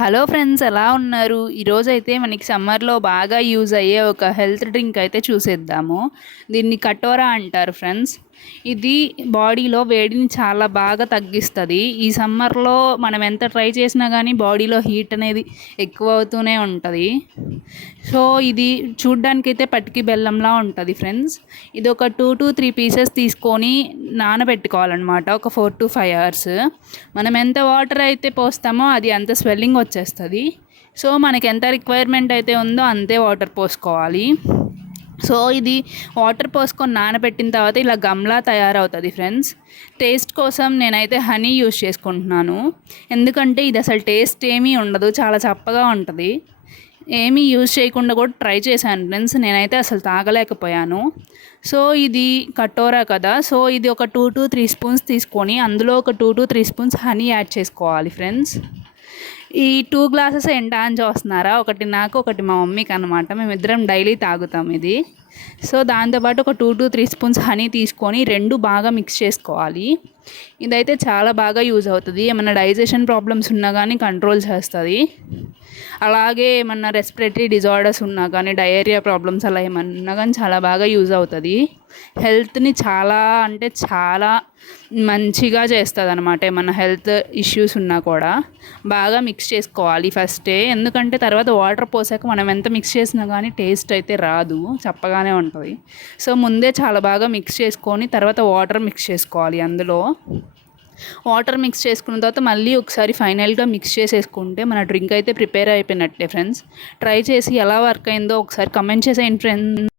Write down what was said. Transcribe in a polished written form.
Hello friends, ఎలా ఉన్నారు? ఈరోజైతే మనకి సమ్మర్లో బాగా యూజ్ అయ్యే ఒక హెల్త్ డ్రింక్ అయితే చూసేద్దాము. దీన్ని కటోరా అంటారు ఫ్రెండ్స్. ఇది బాడీలో వేడిని చాలా బాగా తగ్గిస్తుంది. ఈ సమ్మర్లో మనం ఎంత ట్రై చేసినా కానీ బాడీలో హీట్ అనేది ఎక్కువ అవుతూనే ఉంటుంది. సో ఇది చూడ్డానికైతే పటికి బెల్లంలా ఉంటుంది ఫ్రెండ్స్. ఇది ఒక 2 to 3 పీసెస్ తీసుకొని నానబెట్టుకోవాలన్నమాట, ఒక 4 to 5 hours. మనం ఎంత వాటర్ అయితే పోస్తామో అది అంత స్వెల్లింగ్ వచ్చేస్తుంది. సో మనకి ఎంత రిక్వైర్మెంట్ అయితే ఉందో అంతే వాటర్ పోసుకోవాలి. సో ఇది వాటర్ పోసుకొని నానబెట్టిన తర్వాత ఇలా గమ్లా తయారవుతుంది ఫ్రెండ్స్. టేస్ట్ కోసం నేనైతే హనీ యూస్ చేసుకుంటున్నాను, ఎందుకంటే ఇది అసలు టేస్ట్ ఏమీ ఉండదు, చాలా చప్పగా ఉంటుంది. ఏమీ యూజ్ చేయకుండా కూడా ట్రై చేశాను ఫ్రెండ్స్, నేనైతే అసలు తాగలేకపోయాను. సో ఇది కటోరా కదా, సో ఇది ఒక 2 to 3 స్పూన్స్ తీసుకొని అందులో ఒక 2 to 3 స్పూన్స్ హనీ యాడ్ చేసుకోవాలి ఫ్రెండ్స్. ఈ 2 గ్లాసెస్ ఏంటా అని చూస్తున్నారా? ఒకటి నాకు, ఒకటి మా మమ్మీకి అనమాట. మేమిద్దరం డైలీ తాగుతాం ఇది. సో దాంతోపాటు ఒక 2 to 3 స్పూన్స్ హనీ తీసుకొని రెండు బాగా మిక్స్ చేసుకోవాలి. ఇదైతే చాలా బాగా యూజ్ అవుతుంది. ఏమన్నా డైజెషన్ ప్రాబ్లమ్స్ ఉన్నా కానీ కంట్రోల్ చేస్తుంది. అలాగే ఏమన్నా రెస్పిరేటరీ డిజార్డర్స్ ఉన్నా కానీ, డయేరియా ప్రాబ్లమ్స్ అలా ఏమన్నా కానీ చాలా బాగా యూజ్ అవుతుంది. హెల్త్ని చాలా అంటే చాలా మంచిగా చేస్తుంది అనమాట. ఏమన్నా హెల్త్ ఇష్యూస్ ఉన్నా కూడా బాగా మిక్స్ చేసుకోవాలి ఫస్టే, ఎందుకంటే తర్వాత వాటర్ పోసాక మనం ఎంత మిక్స్ చేసినా కానీ టేస్ట్ అయితే రాదు, చప్పగానే ఉంటుంది. సో ముందే చాలా బాగా మిక్స్ చేసుకొని తర్వాత వాటర్ మిక్స్ చేసుకోవాలి. అందులో వాటర్ మిక్స్ చేసుకున్న తర్వాత మళ్ళీ ఒకసారి ఫైనల్గా మిక్స్ చేసేసుకుంటే మన డ్రింక్ అయితే ప్రిపేర్ అయిపోయినట్టే ఫ్రెండ్స్. ట్రై చేసి ఎలా వర్క్ అయిందో ఒకసారి కమెంట్ చేసేయండి ఫ్రెండ్స్.